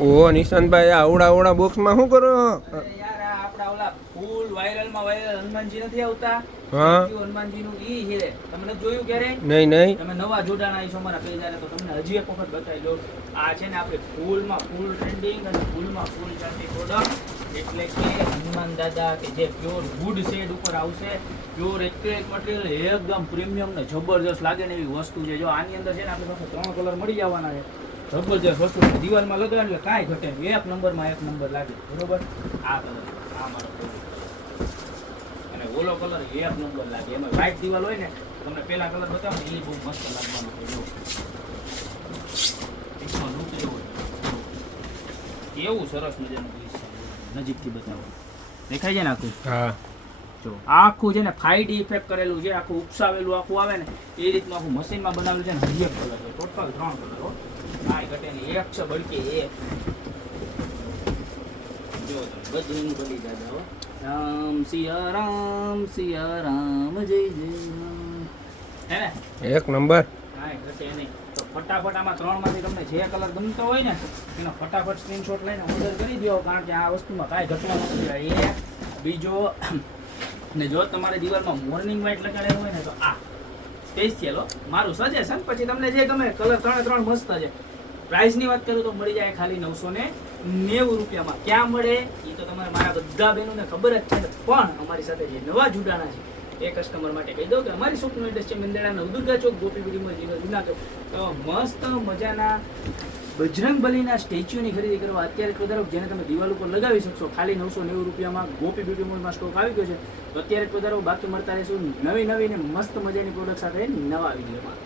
ઓ નિશાંતભાઈ આવડા બોક્સમાં શું કરો? યાર આ આપડા ઓલા ફૂલ વાયરલમાં વાયરલ હનુમાનજી નથી આવતા? હા હનુમાનજીનું ઈ છે. તમને જોયું ક્યારે? નહીં તમે નવા જોડાણા આવીશો અમારા પેજ આને તો તમને હજી એક વખત બતાવી દઉં. આ છે ને આપણે ફૂલમાં ફૂલ ટ્રેન્ડિંગ અને ફૂલમાં ફૂલ ચાલતી પ્રોડક્ટ, એટલે કે હનુમાન દાદા કે જે પ્યોર વુડ શેડ ઉપર આવશે, પ્યોર એક્રેલિક મટીરિયલ, એકદમ પ્રીમિયમ ને જબરજસ્ત લાગે ને એવી વસ્તુ છે. જો આની અંદર છે ને આપણી પાસે 3 કલર મળી જવાના છે. જબરજસ્ત વસ્તુ છે. દિવાલમાં લગાડે એટલે કાંઈ ઘટે નહીં, એક નંબર લાગે. બરોબર, આ કલર આ મારો favorite. અને ઓલો કલર એક નંબર લાગે. એમાં વ્હાઈટ દિવાલ હોય ને, તમને પેલા કલર બતાવો ને એ બહુ મસ્ત લાગવાનો છે. જો એકનો લુક એવો કેવું સરસ મજાનું પીસ છે. નજીકથી બતાવો, દેખાય છે ને આખું? હા જો આખું છે ને 5D ઇફેક્ટ કરેલું છે, આખું ઉપસાવેલું આખું આવે ને એ રીતનું આખું મશીનમાં બનાવેલું છે ને. હજી એક કલર છે, ટોટલ 3 કલર હો. કાંઈ ઘટે નહીં, એક છે બળકે એક. જો બધું બની જાય હો. રામ સિયા રામ જય જય રામ. હે ને એક નંબર. કાંઈ ઘટે નહીં. તો ફટાફટ આમાં 3 માંથી તમને જે કલર ગમતો હોય ને એનો ફટાફટ સ્ક્રીનશોટ લઈને ઓર્ડર કરી દો, કારણ કે આ વસ્તુમાં કાંઈ ઘટવાનું નથી. એક બીજો ને જો તમારે દિવાલમાં મોર્નિંગ વ્હાઇટ લગાડેલું હોય ને તો આ સ્પેશિયલ મારું સજેશન. પછી તમને જે ગમે કલર 3 મસ્ત છે. પ્રાઇસની વાત કરું તો મળી જાય ખાલી 990 રૂપિયામાં. ક્યાં મળે એ તો તમારે મારા બધા બહેનોને ખબર જ છે, પણ અમારી સાથે જે નવા જોડાણા છે એ કસ્ટમર માટે કહી દઉં કે અમારી શોપનું એડ્રેસ છે મેંદરડાના ઉદુરગા ચોક, ગોપીપુરી મસ્જિદ જુનાગઢ. તો મસ્ત મજાના બજરંગબલીના સ્ટેચ્યુની ખરીદી કરવા અત્યારે પધારો, જેને તમે દિવાલ ઉપર લગાવી શકશો ખાલી 990 રૂપિયામાં. ગોપી બ્યુટી મોલમાં સ્ટોક આવી ગયો છે, તો અત્યારે પધારો. બાકી મળતા રહેશું નવી ને મસ્ત મજાની પ્રોડક્ટ સાથે નવા વિડીયોમાં.